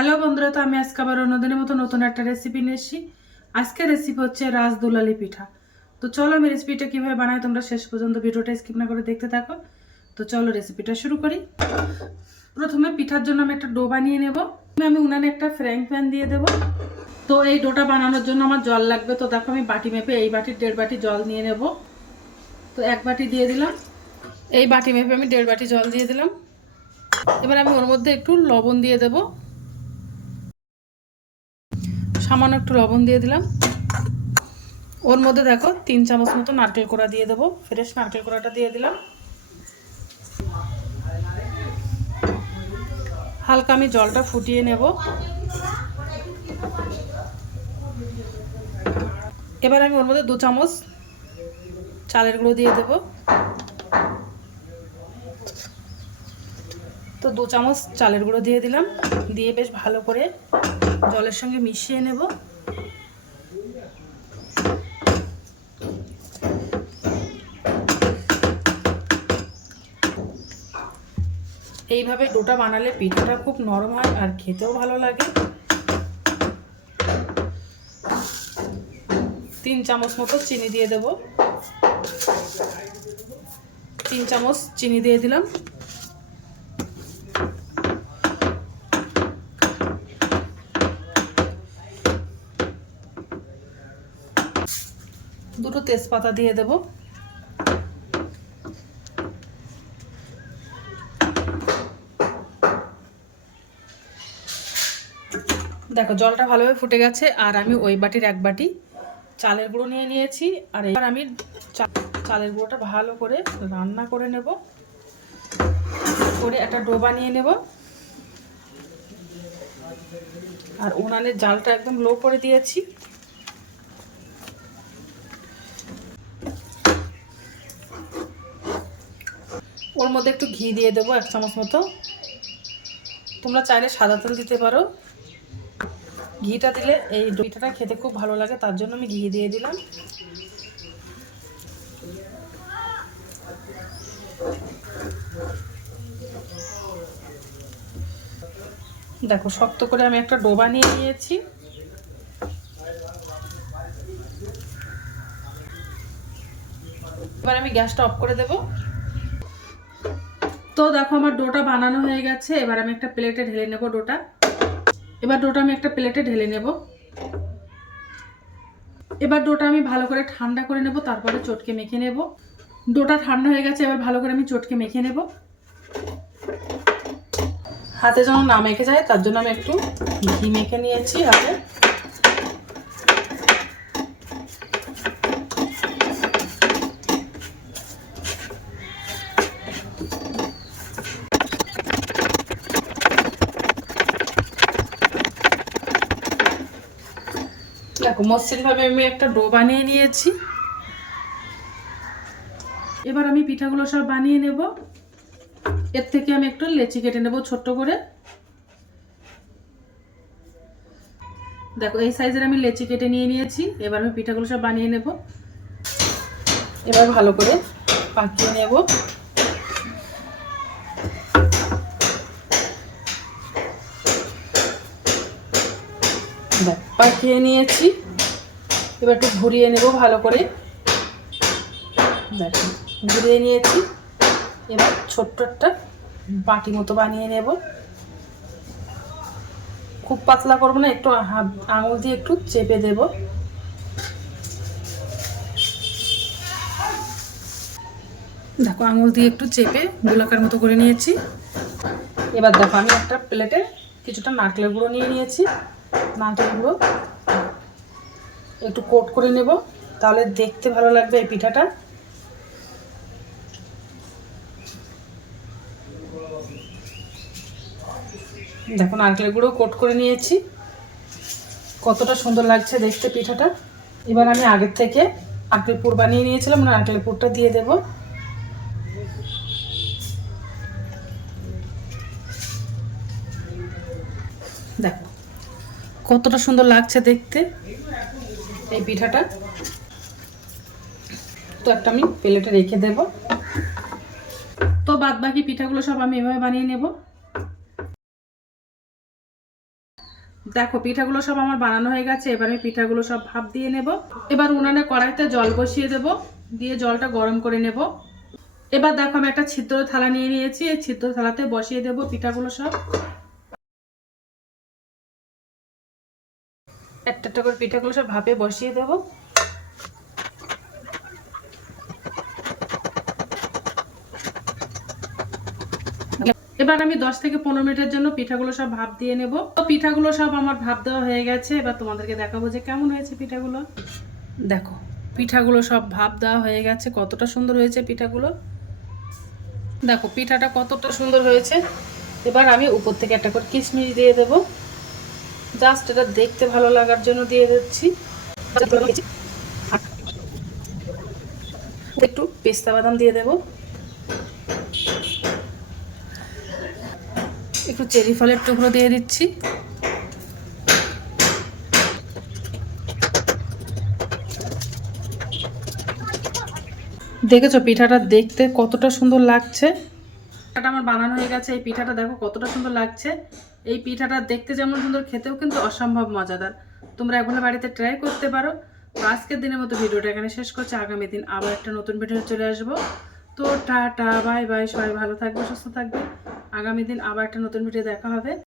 Hello বন্ধুরা, তো আমি আজকে আবার অন্যদিনের মতো নতুন একটা রেসিপি নিয়ে আজকের রেসিপি হচ্ছে রাজদুলালি পিঠা। তো চলো আমি রেসিপিটা কীভাবে বানাই তোমরা শেষ পর্যন্ত ভিডিওটা স্কিপ না করে দেখতে থাকো। তো চলো রেসিপিটা শুরু করি। প্রথমে পিঠার জন্য আমি একটা ডো বানিয়ে নেব। আমি উনানে একটা ফ্র্যাঙ্ক প্যান দিয়ে দেব। তো এই ডোটা বানানোর জন্য আমার জল লাগবে। তো দেখো আমি বাটি মেপে এই বাটির দেড় বাটি জল নিয়ে নেব। তো এক বাটি দিয়ে দিলাম। এই বাটি মেপে আমি দেড় বাটি জল দিয়ে দিলাম। এবার আমি ওর মধ্যে একটু লবণ দিয়ে দেব। সামান্য একটু লবণ দিয়ে দিলাম। ওর মধ্যে দেখো তিন চামচ মতো নারকেল কোড়া দিয়ে দেবো। ফ্রেশ নারকেল কোড়াটা দিয়ে দিলাম। হালকা আমি জলটা ফুটিয়ে নেব। এবার আমি ওর মধ্যে দু চামচ চালের গুঁড়ো দিয়ে দেবো। তো দু চামচ চালের গুঁড়ো দিয়ে দিলাম। দিয়ে বেশ ভালো করে জলের সঙ্গে মিশিয়ে নেব। এইভাবে ডোটা বানালে পিঠাটা খুব নরম হয় আর খেতেও ভালো লাগে। তিন চামচ মতো চিনি দিয়ে দেব। তিন চামচ চিনি দিয়ে দিলাম। দুটো তেজপাতা দিয়ে দেব। দেখো, জলটা ভালোভাবে ফুটে গেছে, আর আমি ওই বাটির এক বাটি চালের গুঁড়ো নিয়ে নিয়েছি। আর এবার আমি চালের গুঁড়োটা ভালো করে রান্না করে নেব। করে একটা ডো বানিয়ে নেব। আর উনানের জালটা একদম লো করে দিয়েছি। ওর মধ্যে একটু ঘি দিয়ে দেবো, এক চামচ মতো। তোমরা চাইলে সাদা তেল দিতে পারো। ঘিটা দিলে এই পিঠাটা খেতে খুব ভালো লাগে, তার জন্য আমি ঘি দিয়ে দিলাম। দেখো, শক্ত করে আমি একটা ডোবা নিয়ে নিয়েছি। এবার আমি গ্যাসটা অফ করে দেব। তো দেখো আমার ডোটা বানানো হয়ে গেছে, এবার আমি একটা প্লেটে ঢেলে নেব ডোটা। এবার ডোটা আমি একটা প্লেটে ঢেলে নেব। এবার ডোটা আমি ভালো করে ঠান্ডা করে নেব, তারপরে চটকে মেখে নেব। ডোটা ঠান্ডা হয়ে গেছে, এবার ভালো করে আমি চটকে মেখে নেব। হাতে যেন না মেখে যায়, তার জন্য আমি একটু ঘি মেখে নিয়েছি হাতে। দেখো, মসৃণভাবে আমি একটা ডো বানিয়ে নিয়েছি। এবার আমি পিঠাগুলো সব বানিয়ে নেব। এর থেকে আমি একটু লেচি কেটে নেব ছোট্ট করে। দেখো, এই সাইজের আমি লেচি কেটে নিয়ে নিয়েছি। এবার আমি পিঠাগুলো সব বানিয়ে নেব। এবার ভালো করে পাকিয়ে নেব। পাকিয়ে নিয়েছি। এবার একটু ঘুরিয়ে নেব ভালো করে। ঘুরিয়ে নিয়েছি। এবার ছোট্ট একটা বাটি মতো বানিয়ে নেব। খুব পাতলা করব না, একটু আঙুল দিয়ে একটু চেপে দেব। দেখো, আঙুল দিয়ে একটু চেপে গোলাকার মতো করে নিয়েছি। এবার দেখো, আমি একটা প্লেটে কিছুটা নারকেলের গুঁড়ো নিয়ে নিয়েছি। নারকেল গুঁড়ো একটু কোট করে নেব। তাহলে দেখতে ভালো লাগবে এই পিঠাটা। দেখো নারকেলের গুঁড়ো কোট করে নিয়েছি। কতটা সুন্দর লাগছে দেখতে পিঠাটা। এবার আমি আগের থেকে নারকেল পুর বানিয়ে নিয়েছিলাম নারকেলের পুরটা দিয়ে দেব। দেখো, কতটা সুন্দর লাগছে দেখতে। এই পিঠাটা। তো একটা আমি প্লেটে রেখে দেব। তো বাদ বাকি পিঠাগুলো সব আমি এভাবে বানিয়ে নেব। দেখো, পিঠাগুলো সব আমার বানানো হয়ে গেছে। এবার আমি পিঠাগুলো সব ভাপ দিয়ে নেব। এবার উনানে কড়াইতে জল বসিয়ে দেব। দিয়ে জলটা গরম করে নেব। এবার দেখো, আমি একটা ছিদ্র থালা নিয়ে নিয়েছি। এই ছিদ্র থালাতে বসিয়ে দেব পিঠাগুলো সব। একটা একটা করে পিঠাগুলো সব ভাপে বসিয়ে দেব। এবার আমি 10 থেকে পনেরো মিনিটের জন্য পিঠাগুলো সব ভাপ দিয়ে নেব। তো পিঠাগুলো সব আমার ভাপ দেওয়া হয়ে গেছে। এবার তোমাদেরকে দেখাবো যে কেমন হয়েছে পিঠাগুলো। দেখো, পিঠাগুলো সব ভাপ দেওয়া হয়ে গেছে। কতটা সুন্দর হয়েছে পিঠাগুলো। দেখো, পিঠাটা কতটা সুন্দর হয়েছে। এবার আমি উপর থেকে একটা করে কিশমিশ দিয়ে দেবো। জাস্ট এটা দেখতে ভালো লাগার জন্য দিয়ে দিচ্ছি। একটু পেস্তা বাদাম দিয়ে দেবো। একটু চেরি ফলের টুকরো দিয়ে দিচ্ছি। দেখেছ পিঠাটা দেখতে কতটা সুন্দর লাগছে? পিঠাটা আমার বানানো হয়ে গেছে। এই পিঠাটা দেখো কতটা সুন্দর লাগছে। এই পিঠাটা দেখতে যেমন সুন্দর, খেতেও কিন্তু অসম্ভব মজাদার। তোমরা এগুলো বাড়িতে ট্রাই করতে পারো। তো আজকের দিনের মতো ভিডিওটা এখানে শেষ করছি। আগামী দিন আবার একটা নতুন ভিডিও চলে আসব। তো টাটা বাই বাই সবাই ভালো থাকবে, সুস্থ থাকবে। আগামী দিন আবার একটা নতুন ভিডিও দেখা হবে।